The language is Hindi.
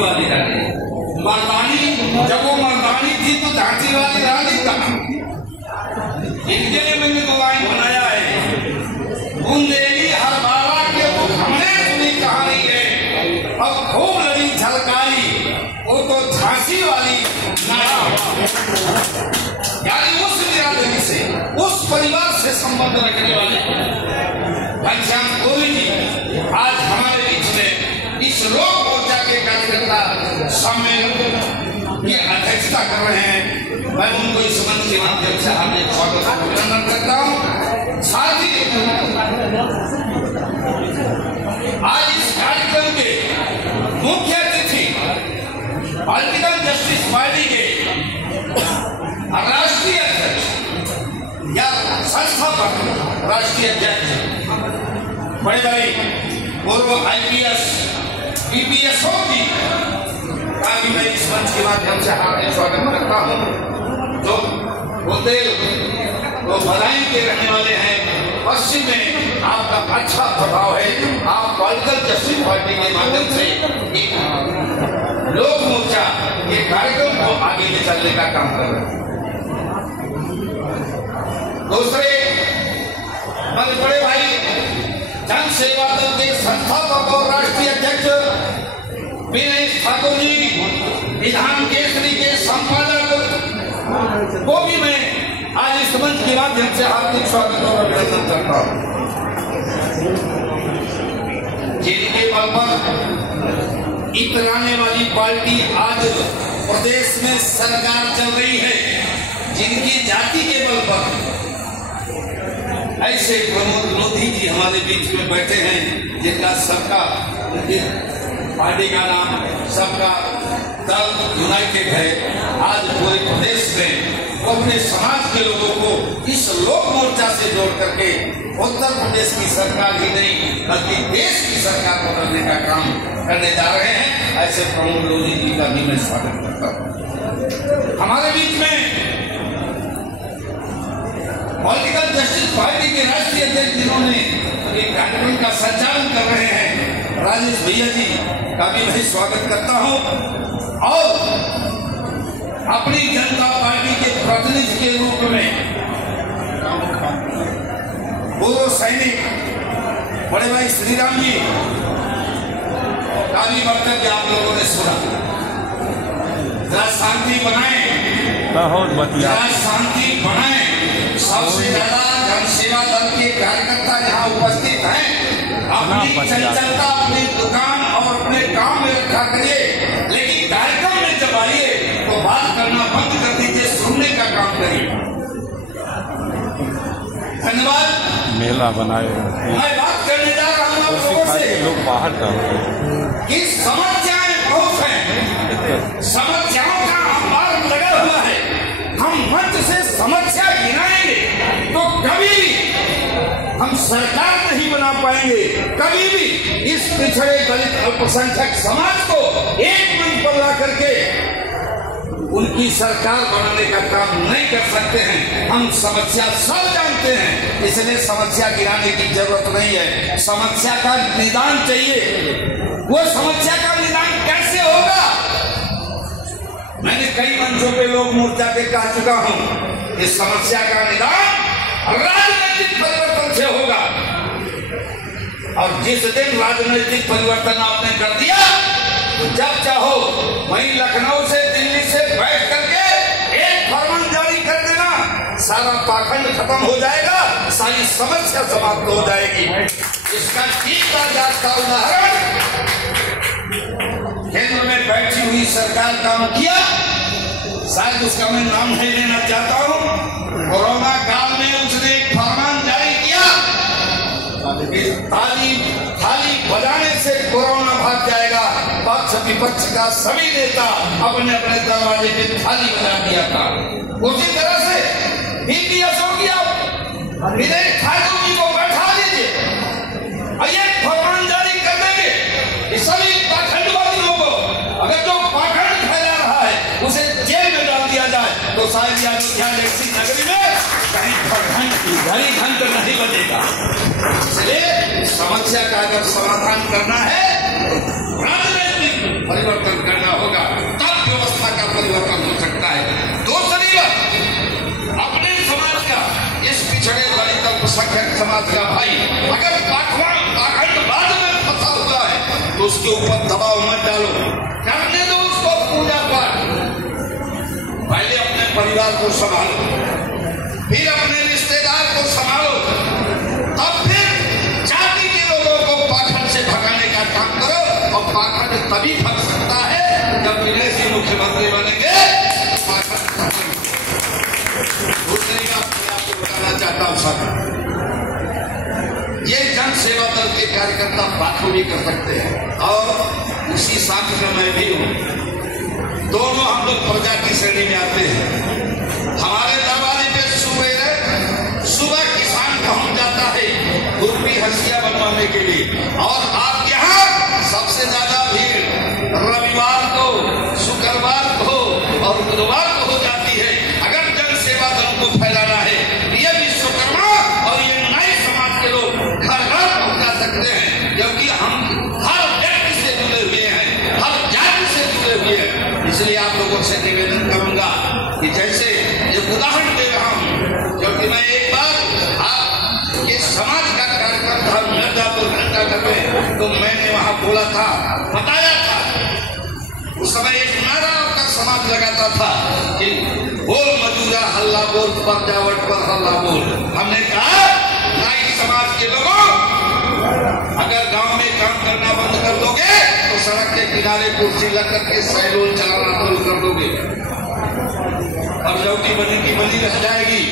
मर्दानी जब वो मर्दानी थी तो झांसी वाली रानी कहा। इनके लिए मैंने तो लाइन बनाया है, बुंदेली हर बाबा के वो हमने सुनी कहानी है, अब खूब लड़ी झलकारी वो तो झांसी वाली यानी उस बिरादरी से उस परिवार से संबंध रखने वाले घनश्याम कोरी जी आज हमारे बीच में इस लोक मोर्चा के कार्यकर्ता सम्मेलन की अध्यक्षता कर रहे हैं। मैं उनको इस मंच के माध्यम से हार्दिक स्वागत अभिनंदन करता हूँ। साथ ही आज इस कार्यक्रम के मुख्य अतिथि पॉलिटिकल जस्टिस पार्टी के राष्ट्रीय अध्यक्ष या संस्थापक राष्ट्रीय अध्यक्ष बड़े भाई पूर्व IPS PPSO की का भी मैं इस मंच के माध्यम से हार्दिक स्वागत करता हूँ। जो बुंदेल वो बदायूं के रहने वाले हैं, पश्चिम में आपका अच्छा प्रभाव है, आप पॉलिटिकल जस्टिस पार्टी के माध्यम से एक लोक मोर्चा के कार्यक्रम को आगे ले चलने का काम कर रहे हैं। दूसरे हमारे बड़े भाई जन सेवा दल के संस्थापक और राष्ट्रीय अध्यक्ष विनय ठाकुर जी, विधान केसरी के संपादक को भी मैं आज इस मंच के माध्यम से हार्दिक स्वागत और अभिनंदन करता हूँ। जिनके बल पर इतराने वाली पार्टी आज प्रदेश में सरकार चल रही है, जिनकी जाति के बल पर ऐसे प्रमोद लोधी जी हमारे बीच में बैठे हैं, जिनका सबका पार्टी का नाम सबका दल यूनाइटेड है। आज पूरे प्रदेश में वो अपने समाज के लोगों को इस लोक मोर्चा से जोड़ करके उत्तर प्रदेश की सरकार ही नहीं बल्कि देश की सरकार बदलने का काम करने जा रहे हैं। ऐसे प्रमोद लोधी जी का भी मैं स्वागत करता हूँ। हमारे बीच में पॉलिटिकल जस्टिस पार्टी के राष्ट्रीय अध्यक्ष जिन्होंने एक कार्यक्रम का संचालन कर रहे हैं, राजेश भैया जी का भी मैं स्वागत करता हूं। और अपनी जनता पार्टी के प्रतिनिधि के रूप में पूर्व सैनिक बड़े भाई श्रीराम जी का भी वक्तव्य आप लोगों ने सुना। जरा शांति बनाए, शांति बनाए। सबसे ज्यादा जनसेवा दल के कार्यकर्ता यहाँ उपस्थित हैं, अपनी चंचलता अपनी दुकान और अपने काम में रखा करिए, लेकिन कार्यक्रम में जब आइए तो बात करना बंद कर दीजिए, सुनने का काम करिए। धन्यवाद। मेला बनाए मैं बात करने जा रहा हूँ आप लोगों से लोग बाहर का कि समस्याएं बहुत हैं, समस्याओं का अंबार लगा हुआ है। हम मंच से समस्या गिनाएंगे तो कभी भी हम सरकार नहीं बना पाएंगे, कभी भी इस पिछड़े दलित अल्पसंख्यक समाज को एक मंच पर ला करके उनकी सरकार बनाने का काम नहीं कर सकते हैं। हम समस्या सब जानते हैं, इसलिए समस्या गिनाने की जरूरत नहीं है। समस्या का निदान चाहिए। वो समस्या का निदान कैसे होगा? मैंने कई मंचों पे लोक मोर्चा के कह चुका हूं, इस समस्या का निदान राजनीतिक परिवर्तन से होगा। और जिस दिन राजनीतिक परिवर्तन आपने कर दिया तो जब चाहो वहीं लखनऊ से दिल्ली से बैठ करके एक फरमान जारी कर देना, सारा पाखंड खत्म हो जाएगा, सारी समस्या समाप्त हो जाएगी। इसका जीता जागता उदाहरण केंद्र में बैठी हुई सरकार काम किया, शायद उसका मैं नाम नहीं लेना चाहता हूं। कोरोना काल में उसने एक फरमान जारी किया, थाली बजाने से कोरोना भाग जाएगा। पक्ष विपक्ष का सभी नेता अपने अपने दरवाजे पे थाली बजा दिया था। उसी तरह से PPSO की आप विनय ठाकुर जी को बैठा दीजिए और ये फरमान जारी कर देंगे कि सभी पाखंडवादियों को, अगर जो पाखंड फैला रहा है उसे जेल में डाल दिया जाए तो शायद अयोध्या जैसी नगरी में कहीं पाखंड की घड़ी घंट नहीं बजेगा। इसलिए समस्या का अगर समाधान करना है, राजनीतिक परिवर्तन अल्पसंख्यक समाज का भाई अगर पाखंडवाद में फंसा हुआ है तो उसके ऊपर दबाव मत डालो, करने दो उसको पूजा पाठ। पहले अपने परिवार को संभालो, फिर अपने रिश्तेदार को संभालो, तब फिर जाति के लोगों को पाखंड से भगाने का काम करो। और पाखंड तभी भग सकता है जब विदेशी मुख्यमंत्री बनेंगे। दूसरी बात मैं आपको बताना चाहता हूं साहब, ये जन सेवा दल के कार्यकर्ता बात भी कर सकते हैं और उसी साथ में मैं भी हूं। दोनों हम लोग प्रजा की श्रेणी में आते हैं। हमारे दरबारे पे सुबह किसान पहुंच जाता है खुरपी हंसिया बनवाने के लिए, और आप यहाँ सबसे ज्यादा भीड़ रविवार को, शुक्रवार को और बुधवार को हो जाती है। अगर जन सेवा दल को फैलाना है, ये विश्वकर्मा और ये नाई समाज के लोग घर घर पहुंचा सकते हैं, क्योंकि हम हर व्यक्ति से जुड़े हुए हैं, हर जाति से जुड़े हुए हैं। इसलिए आप लोगों से निवेदन करूंगा कि जैसे एक उदाहरण दे रहा हूं, क्योंकि मैं एक बार आपके समाज का कार्यक्रम था मिर्जापुर घंटाघर में, तो मैंने वहां बोला था, बताया था, उस समय एक नारा आपका समाज लगाता था कि बोल मजूरा हल्ला बोल, पर जावट पर हल्ला बोल। हमने कहा नाई समाज के लोगों, अगर गांव में काम करना बंद कर दोगे तो सड़क के किनारे कुर्सी लग करके सैलून चलाना बंद कर दोगे और चौकी बनी की बनी रह जाएगी।